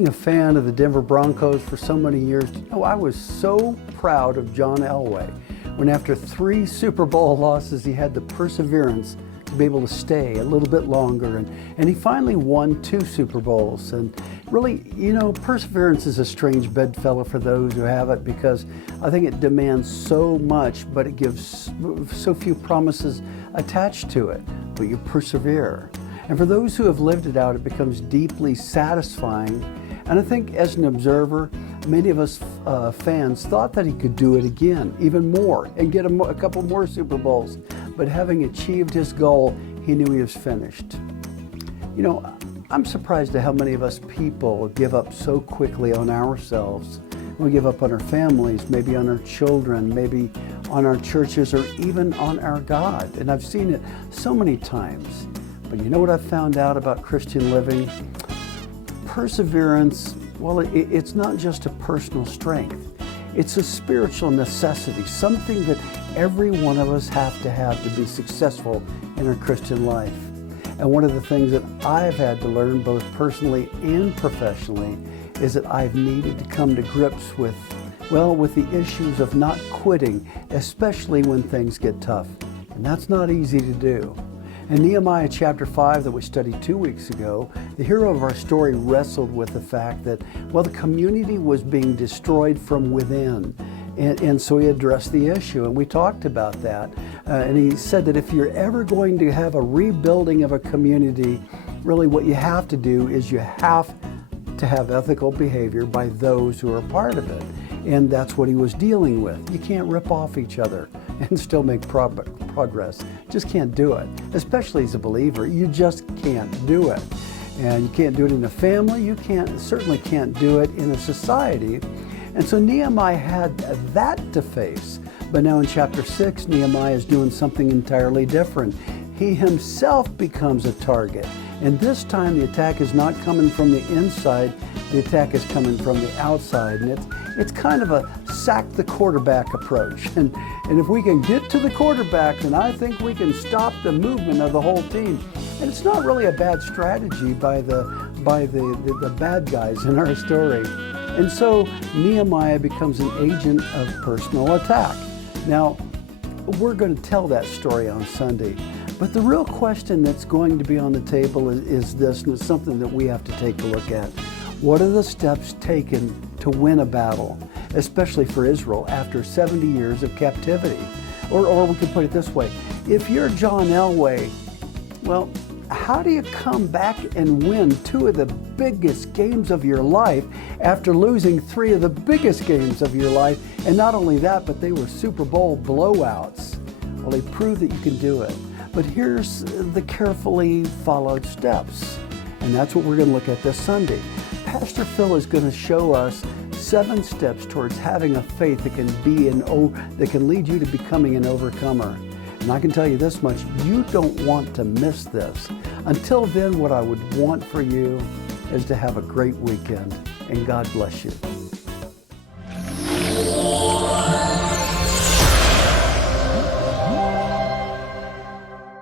being a fan of the Denver Broncos for so many years, I was so proud of John Elway when after 3 Super Bowl losses, he had the perseverance to be able to stay a little bit longer. And he finally won 2 Super Bowls. And really, perseverance is a strange bedfellow for those who have it, because I think it demands so much, but it gives so few promises attached to it. But you persevere. And for those who have lived it out, it becomes deeply satisfying. And I think as an observer, many of us fans thought that he could do it again, even more, and get a couple more Super Bowls. But having achieved his goal, he knew he was finished. I'm surprised at how many of us people give up so quickly on ourselves. We give up on our families, maybe on our children, maybe on our churches, or even on our God. And I've seen it so many times. But you know what I've found out about Christian living? Perseverance, well, it's not just a personal strength. It's a spiritual necessity, something that every one of us have to be successful in our Christian life. And one of the things that I've had to learn, both personally and professionally, is that I've needed to come to grips with the issues of not quitting, especially when things get tough. And that's not easy to do. In Nehemiah chapter 5 that we studied 2 weeks ago, the hero of our story wrestled with the fact that, the community was being destroyed from within. And so he addressed the issue, and we talked about that. And he said that if you're ever going to have a rebuilding of a community, really what you have to do is you have to have ethical behavior by those who are part of it. And that's what he was dealing with. You can't rip off each other and still make progress. Just can't do it. Especially as a believer, you just can't do it. And you can't do it in a family. You certainly can't do it in a society. And so Nehemiah had that to face. But now in chapter 6, Nehemiah is doing something entirely different. He himself becomes a target. And this time the attack is not coming from the inside, the attack is coming from the outside. And it's kind of a sack the quarterback approach. And if we can get to the quarterback, then I think we can stop the movement of the whole team. And it's not really a bad strategy by the bad guys in our story. And so Nehemiah becomes an agent of personal attack. Now, we're going to tell that story on Sunday. But the real question that's going to be on the table is this, and it's something that we have to take a look at. What are the steps taken to win a battle, especially for Israel after 70 years of captivity? Or we could put it this way. If you're John Elway, how do you come back and win 2 of the biggest games of your life after losing 3 of the biggest games of your life? And not only that, but they were Super Bowl blowouts. Well, they prove that you can do it. But here's the carefully followed steps. And that's what we're going to look at this Sunday. Pastor Phil is going to show us 7 steps towards having a faith that can lead you to becoming an overcomer. And I can tell you this much, you don't want to miss this. Until then, what I would want for you is to have a great weekend, and God bless you.